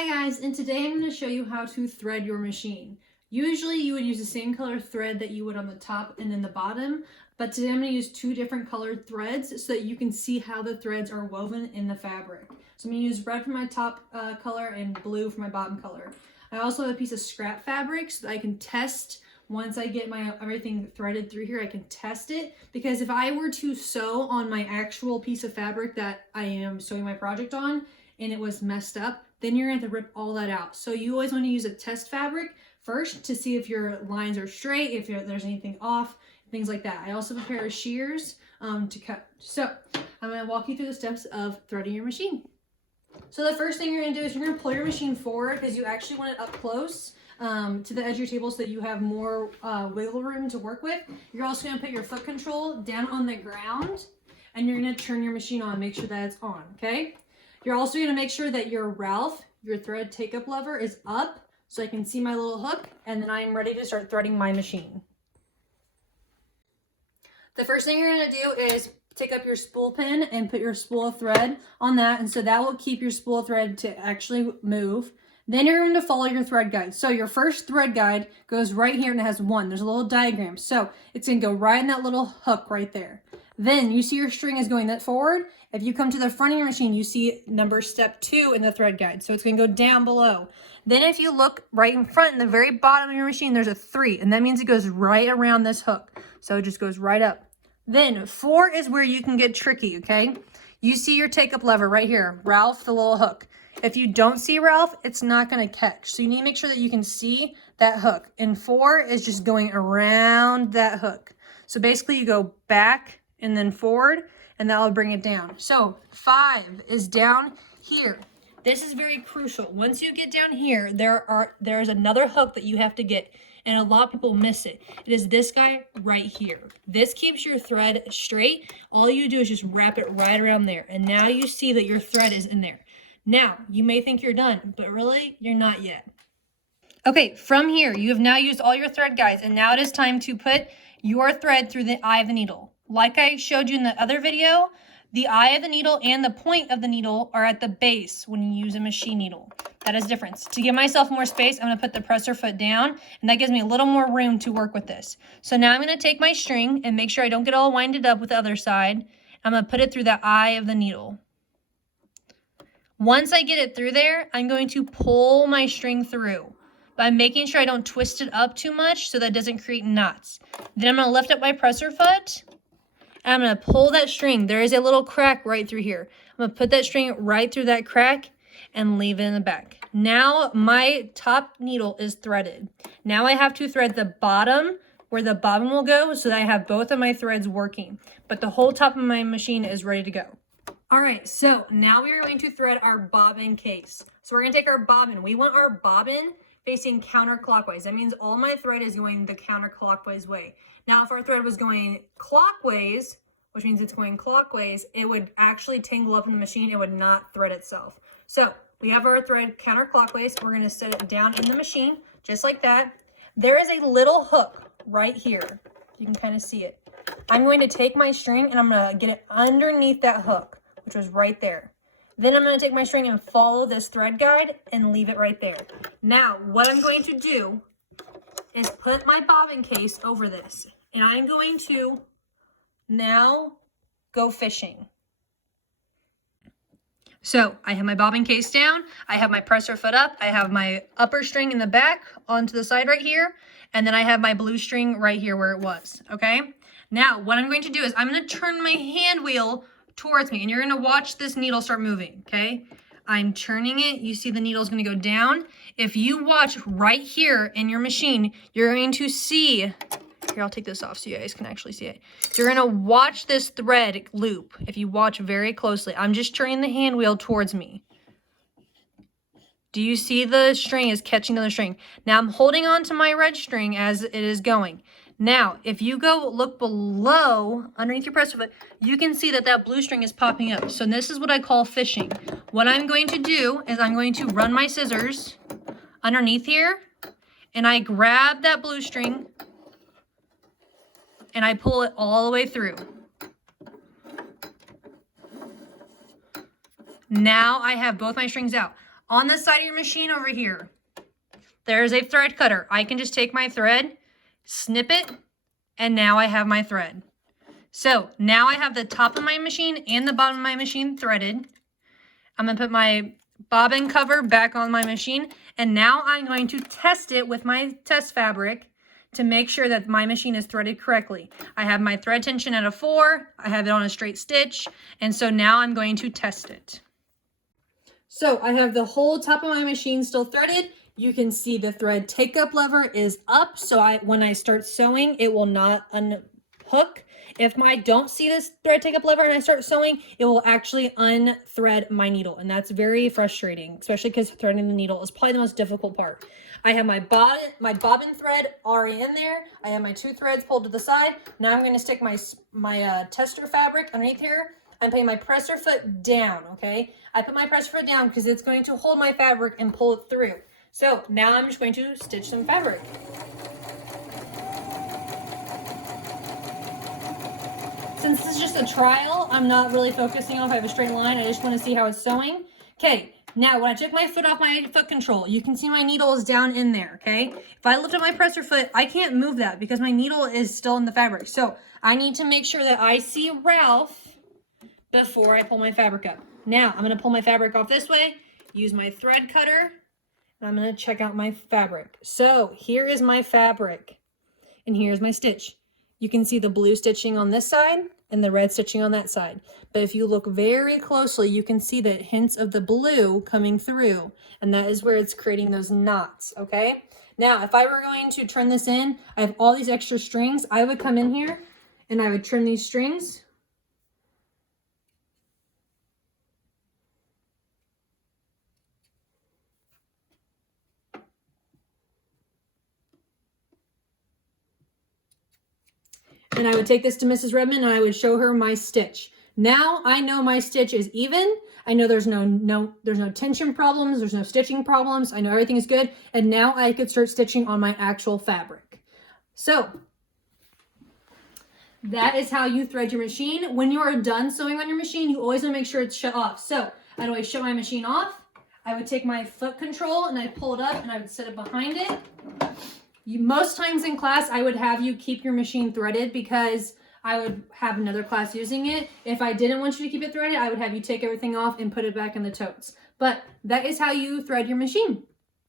Hi guys, and today I'm going to show you how to thread your machine. Usually you would use the same color thread that you would on the top and then the bottom, but today I'm going to use two different colored threads so that you can see how the threads are woven in the fabric. So I'm going to use red for my top color and blue for my bottom color. I also have a piece of scrap fabric so that I can test once I get my everything threaded through here. I can test it, because if I were to sew on my actual piece of fabric that I am sewing my project on and it was messed up, then you're going to have to rip all that out. So you always want to use a test fabric first to see if your lines are straight, if there's anything off, things like that. I also have a pair of shears to cut. So I'm going to walk you through the steps of threading your machine. So the first thing you're going to do is you're going to pull your machine forward, because you actually want it up close to the edge of your table so that you have more wiggle room to work with. You're also going to put your foot control down on the ground, and you're going to turn your machine on, make sure that it's on, okay? You're also going to make sure that your Ralph, your thread take-up lever, is up so I can see my little hook, and then I'm ready to start threading my machine. The first thing you're going to do is take up your spool pin and put your spool of thread on that, and so that will keep your spool of thread to actually move. Then you're going to follow your thread guide. So your first thread guide goes right here, and it has one. There's a little diagram. So it's going to go right in that little hook right there. Then you see your string is going that forward. If you come to the front of your machine, you see number step 2 in the thread guide. So it's going to go down below. Then if you look right in front, in the very bottom of your machine, there's a 3, and that means it goes right around this hook. So it just goes right up. Then 4 is where you can get tricky, okay? You see your take-up lever right here, Ralph, the little hook. If you don't see Ralph, it's not going to catch. So you need to make sure that you can see that hook. And 4 is just going around that hook. So basically you go back and then forward, and that will bring it down. So 5 is down here. This is very crucial. Once you get down here, there's another hook that you have to get, and a lot of people miss it. It is this guy right here. This keeps your thread straight. All you do is just wrap it right around there, and now you see that your thread is in there. Now, you may think you're done, but really, you're not yet. Okay, from here, you have now used all your thread guides, and now it is time to put your thread through the eye of the needle. Like I showed you in the other video, the eye of the needle and the point of the needle are at the base when you use a machine needle. That is the difference. To give myself more space, I'm going to put the presser foot down, and that gives me a little more room to work with this. So now I'm going to take my string and make sure I don't get all winded up with the other side. I'm going to put it through the eye of the needle. Once I get it through there, I'm going to pull my string through by making sure I don't twist it up too much so that it doesn't create knots. Then I'm going to lift up my presser foot, and I'm going to pull that string. There is a little crack right through here. I'm going to put that string right through that crack and leave it in the back. Now my top needle is threaded. Now I have to thread the bottom where the bobbin will go so that I have both of my threads working. But the whole top of my machine is ready to go. All right, so now we are going to thread our bobbin case. So we're going to take our bobbin. We want our bobbin facing counterclockwise. That means all my thread is going the counterclockwise way. Now, if our thread was going clockwise, which means it's going clockwise, it would actually tangle up in the machine. It would not thread itself. So we have our thread counterclockwise. We're going to set it down in the machine, just like that. There is a little hook right here. You can kind of see it. I'm going to take my string, and I'm going to get it underneath that hook, which was right there. Then I'm going to take my string and follow this thread guide and leave it right there. Now, what I'm going to do is put my bobbin case over this. And I'm going to now go fishing. So I have my bobbin case down. I have my presser foot up. I have my upper string in the back onto the side right here. And then I have my blue string right here where it was. Okay. Now, what I'm going to do is I'm going to turn my hand wheel towards me, and you're going to watch this needle start moving, okay? I'm turning it. You see the needle is going to go down. If you watch right here in your machine, you're going to see, here, I'll take this off so you guys can actually see it. You're going to watch this thread loop. If you watch very closely, I'm just turning the hand wheel towards me. Do you see the string is catching the other string? Now I'm holding on to my red string as it is going. Now, if you go look below, underneath your presser foot, you can see that that blue string is popping up. So this is what I call fishing. What I'm going to do is I'm going to run my scissors underneath here, and I grab that blue string, and I pull it all the way through. Now I have both my strings out. on the side of your machine over here, there's a thread cutter. I can just take my thread, snip it, and now I have my thread. So now I have the top of my machine and the bottom of my machine threaded. I'm going to put my bobbin cover back on my machine, and now I'm going to test it with my test fabric to make sure that my machine is threaded correctly. I have my thread tension at a 4, I have it on a straight stitch, and so now I'm going to test it. So I have the whole top of my machine still threaded. You can see the thread take-up lever is up, so when I start sewing, it will not unhook. If I don't see this thread take-up lever and I start sewing, it will actually unthread my needle, and that's very frustrating, especially because threading the needle is probably the most difficult part. I have my bobbin thread already in there. I have my 2 threads pulled to the side. Now I'm going to stick my tester fabric underneath here. I'm putting my presser foot down, okay? I put my presser foot down because it's going to hold my fabric and pull it through. So now I'm just going to stitch some fabric. Since this is just a trial, I'm not really focusing on if I have a straight line. I just want to see how it's sewing. Okay, now when I took my foot off my foot control, you can see my needle is down in there, okay? If I lift up my presser foot, I can't move that because my needle is still in the fabric. So I need to make sure that I see Ralph before I pull my fabric up. Now I'm going to pull my fabric off this way, use my thread cutter, and I'm going to check out my fabric. So here is my fabric, and here's my stitch. You can see the blue stitching on this side and the red stitching on that side. But if you look very closely, you can see the hints of the blue coming through, and that is where it's creating those knots, okay? Now, if I were going to turn this in, I have all these extra strings. I would come in here and I would trim these strings. And I would take this to Mrs. Redmond and I would show her my stitch. Now I know my stitch is even. I know there's no tension problems, there's no stitching problems. I know everything is good. And now I could start stitching on my actual fabric. So that is how you thread your machine. When you are done sewing on your machine, you always want to make sure it's shut off. So I'd always shut my machine off. I would take my foot control and I'd pull it up and I would set it behind it. Most times in class, I would have you keep your machine threaded because I would have another class using it. If I didn't want you to keep it threaded, I would have you take everything off and put it back in the totes. But that is how you thread your machine.